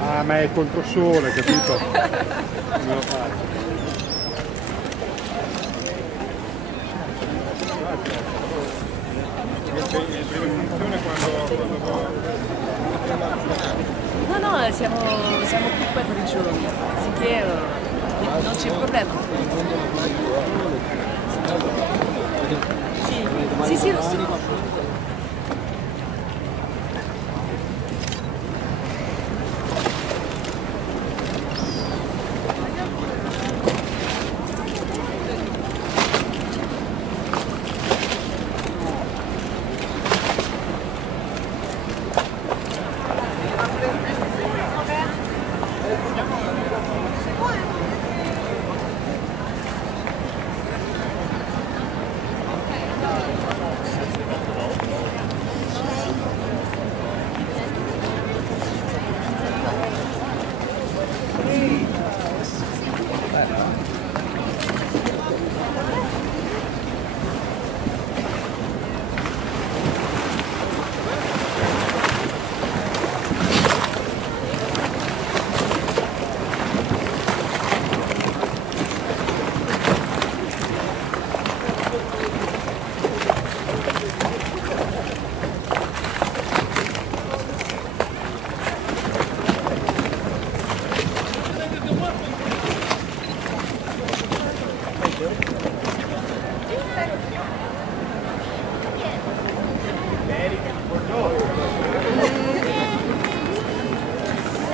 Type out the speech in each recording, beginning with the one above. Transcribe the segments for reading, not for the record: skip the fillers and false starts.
Ah, ma è controsole, capito? Come lo faccio? Le prime funzioni quando... No, siamo qui 4 giorni, sicché non c'è problema. Sì, lo so.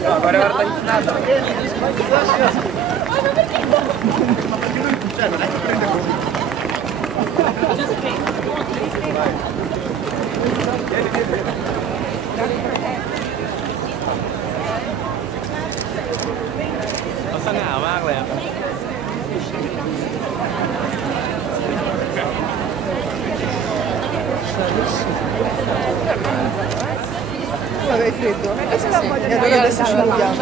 No, guarda inclinato. Ma perché lui cioè, non è che prende così. Nó săn ảo mátเลย Tu avevi freddo? E allora adesso ci andiamo.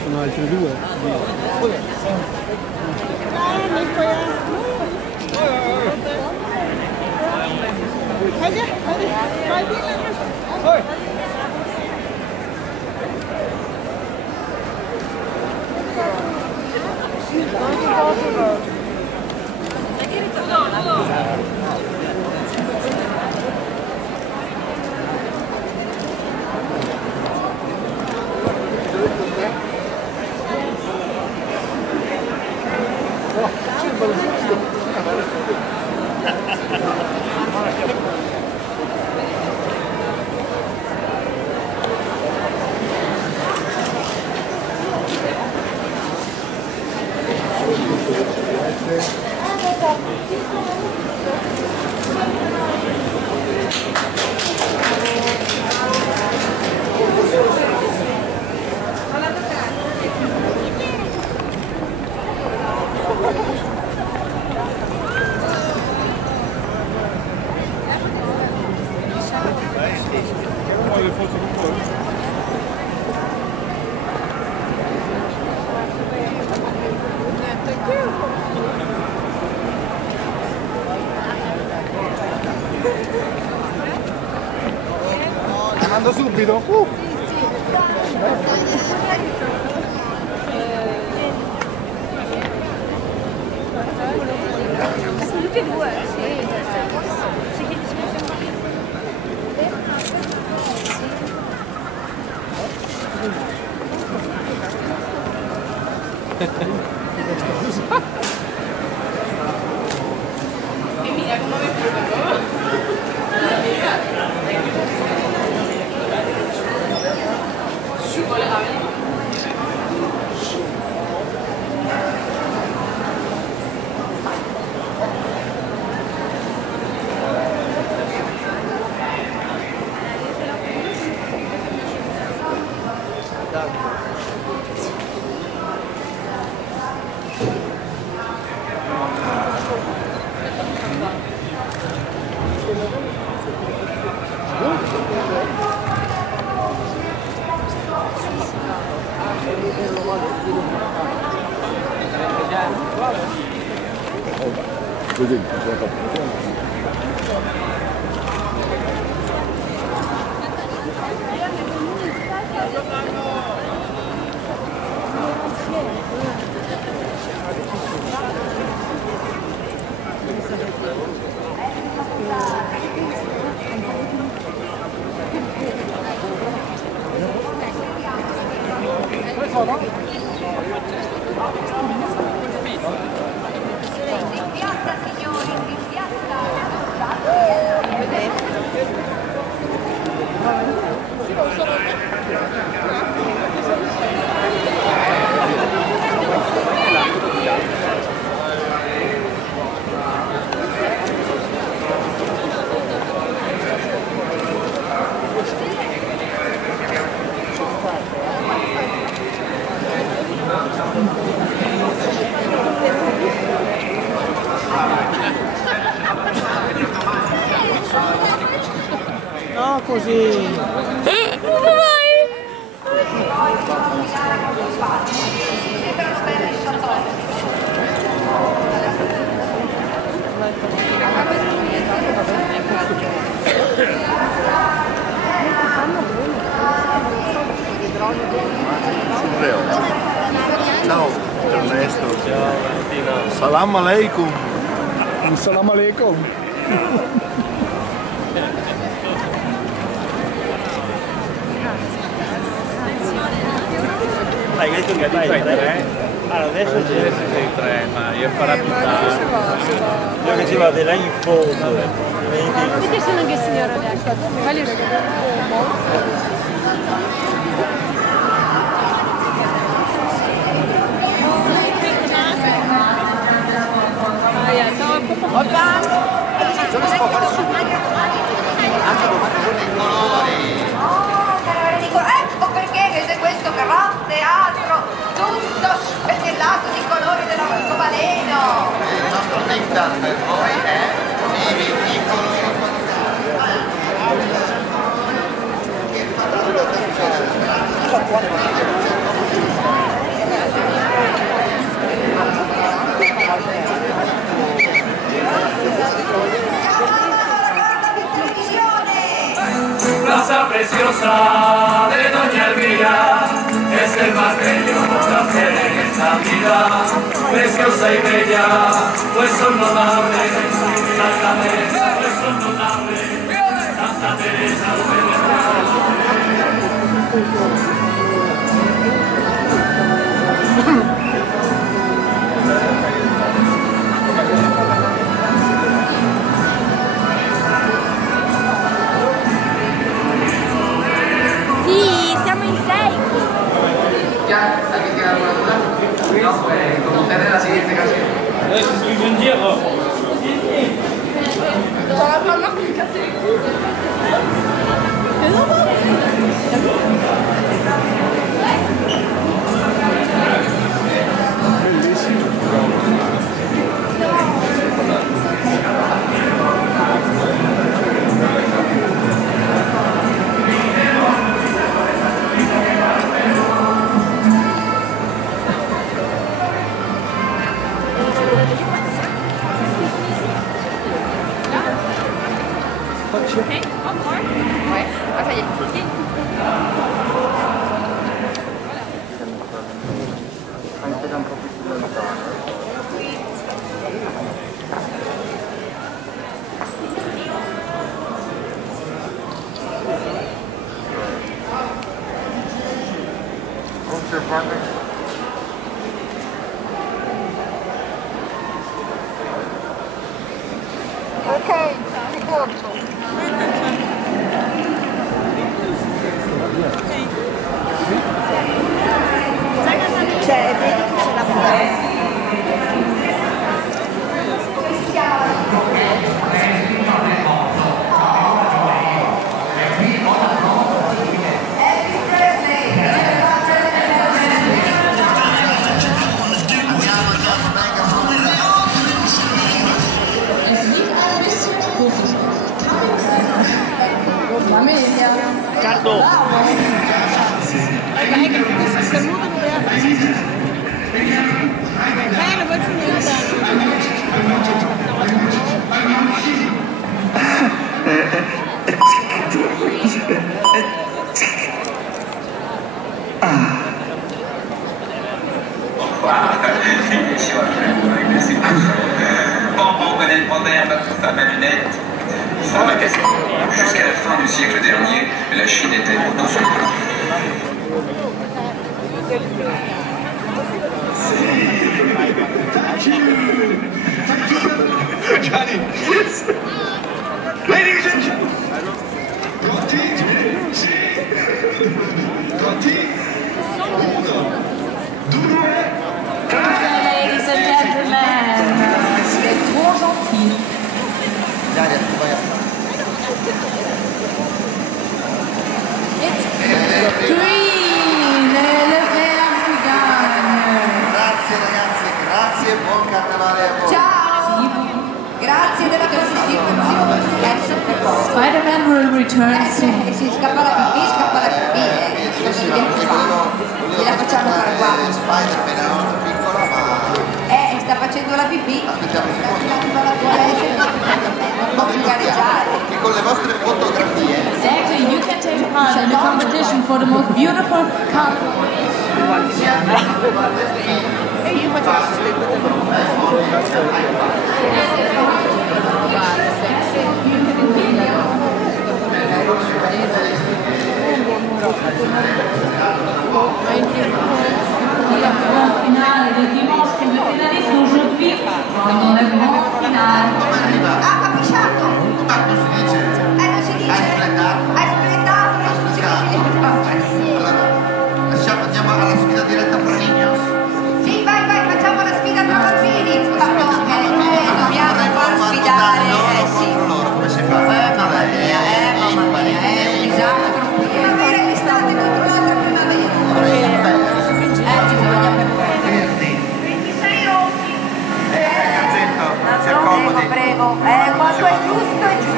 Sono altre due. Le foto con voi? Mando subito? Tutti e due? Sì. Emilia, come mi piace? Così, c'è la No, così. Ciao Ernesto. Ciao Valentino. Salam alaikum. Salam alaikum. Hai detto che fai tre? Allora adesso sei tre, ma io farò più tardi. Io che ci vado là in fondo. Vedi sono anche signora adesso. Quali Dove si può fare subito? Anche ecco perché se questo grande teatro tutto spenellato di colori dell'arcobaleno. il nostro diktat per voi è vivi piccolo. Plaza preciosa de Doña Elvira es el más bello placer en esta vida, preciosa y bella, pues son notables, Santa Teresa, pues son notables, Santa Teresa, Sì, siamo in 6. Ya, hay que tirar una duda. No, pues como usted de la siguiente canción. Okay, one more. Ouais, ça y est. Ok, ti corto. Cioè, vedi che ce l'ha fatta. Riccardo! Lo faccio Bon, on connaît le proverbe, femme à lunettes, femme à casquette. Jusqu'à la fin du siècle dernier, la Chine était autosuffisante. Johnny, yes. Ladies and gentlemen, Ladies and gentlemen, c'est trop gentil. It's green, le verde gagne. Grazie ragazzi, grazie e buon carnevale a voi. Ciao, grazie della partecipazione. Spider-Man will return soon. Si scappa la pipì, gliela facciamo fare qua. Spider-Man è una nostra piccola, ma... sta facendo la pipì. Aspettiamo un secondo. Non può gareggiare. Che con le vostre fotografie... Exactly, you can take part in the competition for the most beautiful couple. E io faccio l'assistente Le grand finale de dimanche, le finaliste aujourd'hui pendant le grand finale. Ha pisciato! Non si dice... Non si dice! Hai spletato! Non si dice! Allora, andiamo alla sfida diretta Praninos. Sì, vai, facciamo la sfida tra bambini! Dobbiamo far sfidare, sì. Contro loro, come si fa? Mamma mia, è un disastro. Primavera e l'estate contro l'altra primavera. Bisogna per forza. 26 occhi. Si accomodi. Prego. Quanto è giusto è giusto.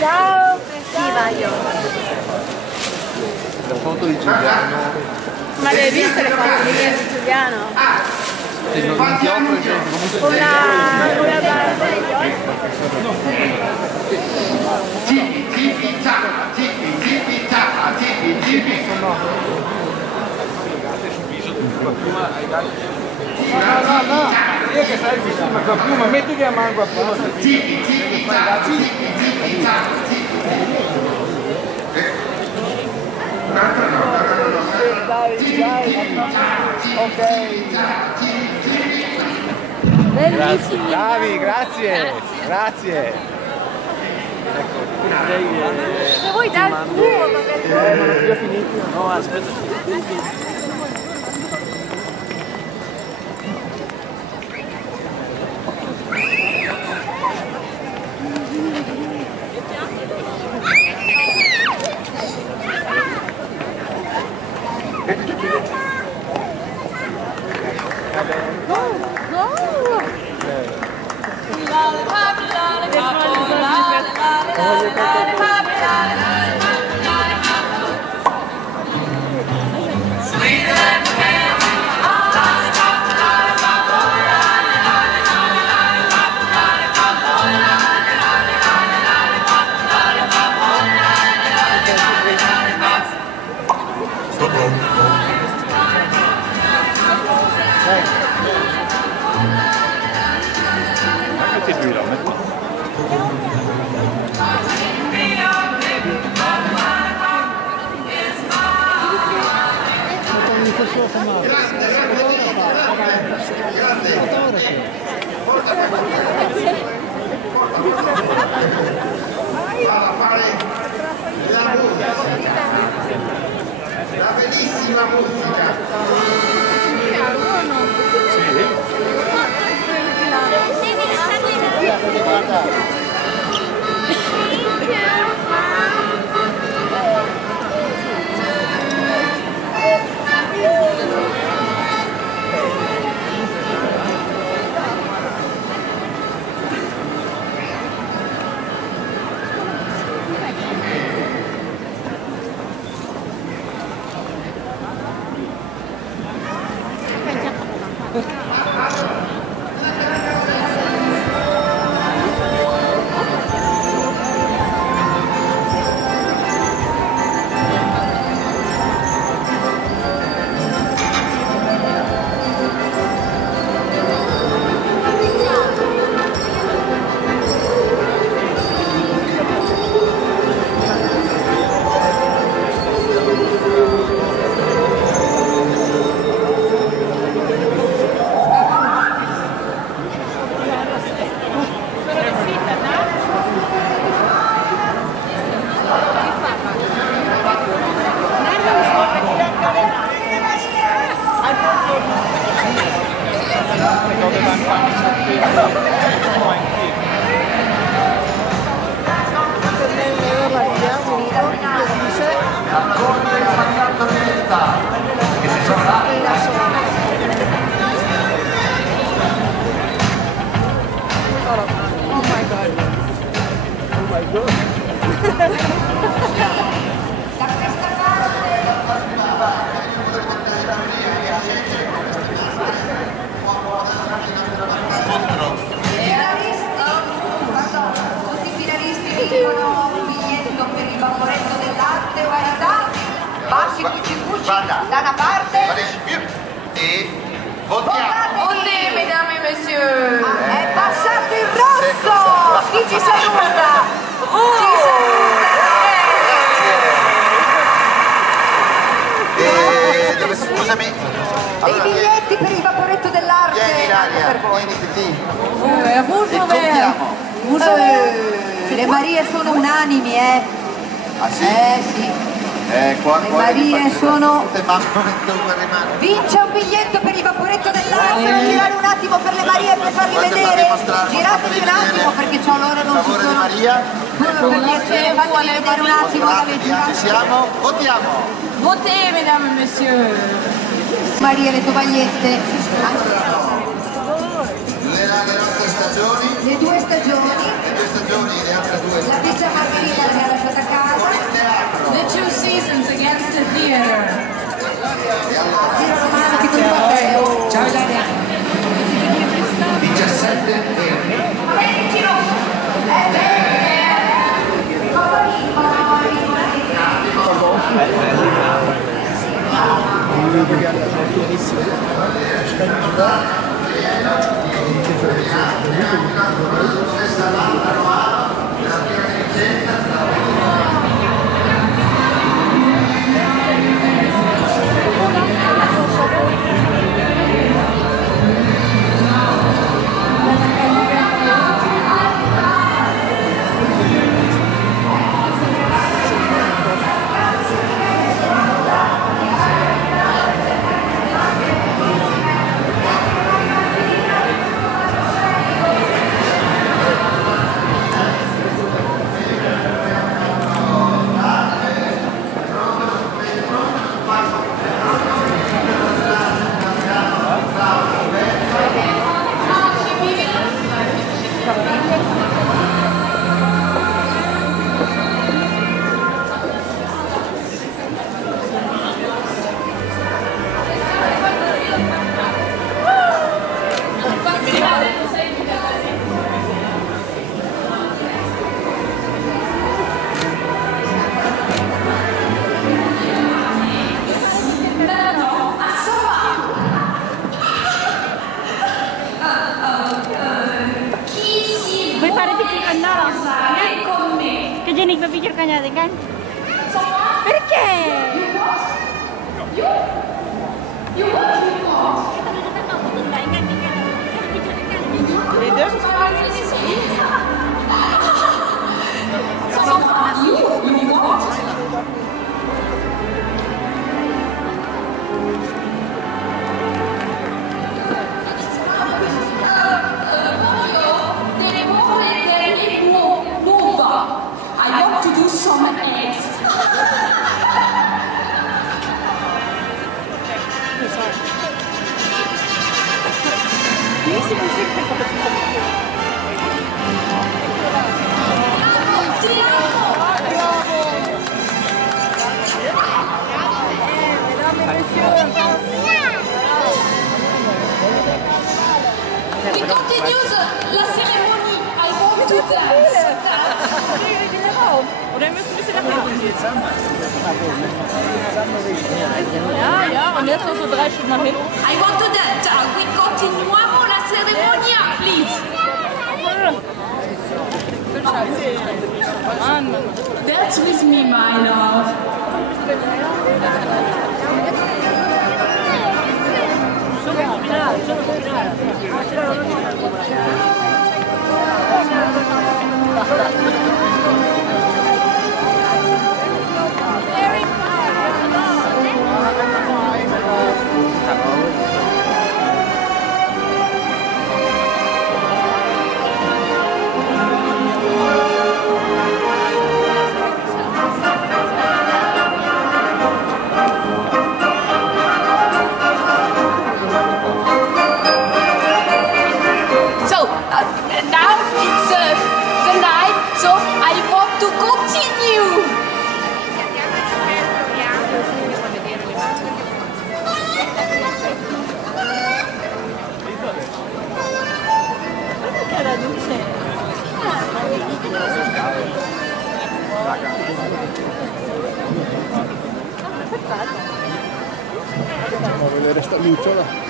Ciao! Viva io! La foto di Giuliano. Ma le hai viste le foto di Giuliano? Se non ti offro esempio, comunque... Una No, io che stai vicino a qualcuno, ma metti che a mano qualcuno. bellissimi! Bravi, grazie. Se vuoi dal tuo, magari. Ma non ho finito. No, aspetta. a fare la musica, la bellissima musica. Da una parte e votiamo. Votez, mesdames et messieurs. È passato il rosso. Chi ci saluta? Ci saluta. Scusami. I biglietti per il vaporetto dell'arte. Vieni Ilaria, per voi. Vieni qui. Le Marie sono unanimi, Ah sì? Sì. Qua, Le Marie sono... rimane. Vince un biglietto per il vaporetto dell'arte. Girare un attimo per le Marie per farli vedere. Giratevi un attimo perché c'ho loro non ci sono. Maria. Per piacere, fatemi vedere un attimo dove Ci girate. siamo? Votiamo. Votez, mesdames et messieurs. Maria, le tovagliette. Le nostre stagioni. Le due stagioni. Le due stagioni, le altre due. La pizza margherita che ha lasciato a casa. The two seasons against the theater. Giro romano di quel Matteo. Ciao Ilaria. 17 euro. Jenny berpikir kanya kan? Perché? I want to do some eggs. We continue la cérémonie. I want to dance. Oder müssen ein bisschen nach hinten gehen. Ja, und jetzt noch so 3 Stunden nach hinten. I want to dance. We continuiamo la ceremonia, please. Dance with me, my love. Andiamo a vedere sta lucciola.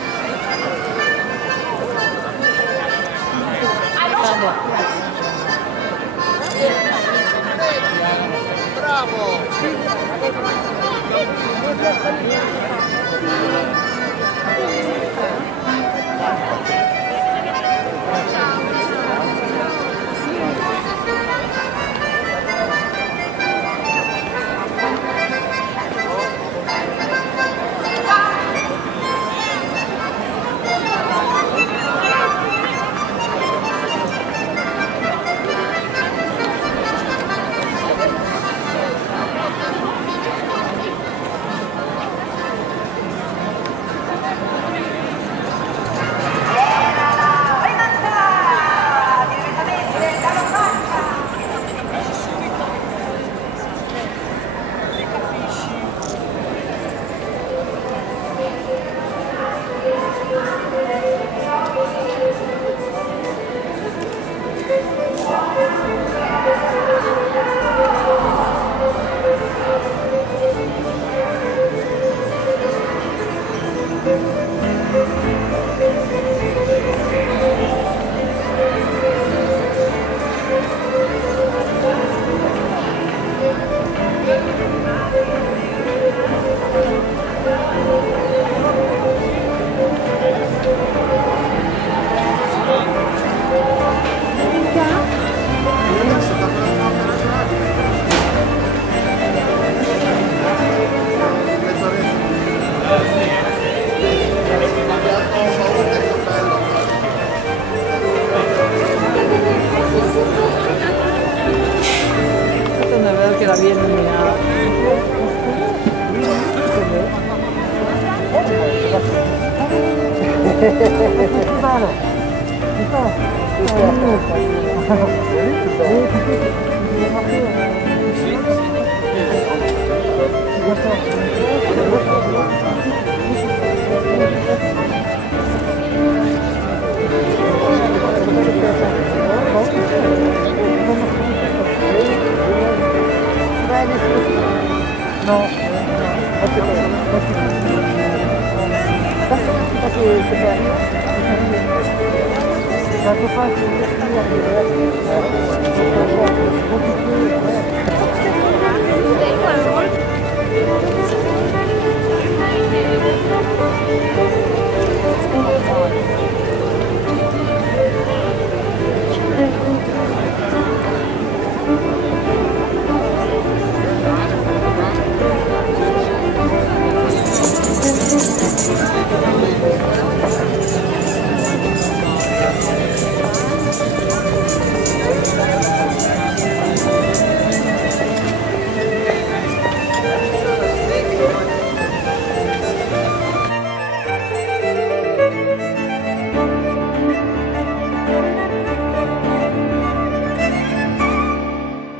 Che la viene no, no.